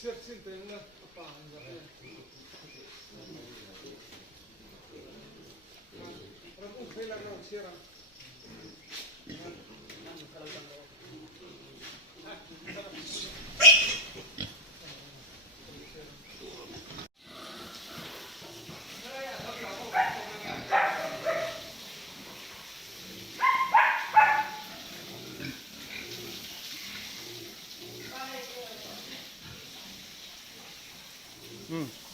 Sirsin tayo na. Apahan ba kaya? Parang okay lang na sira. Hmm.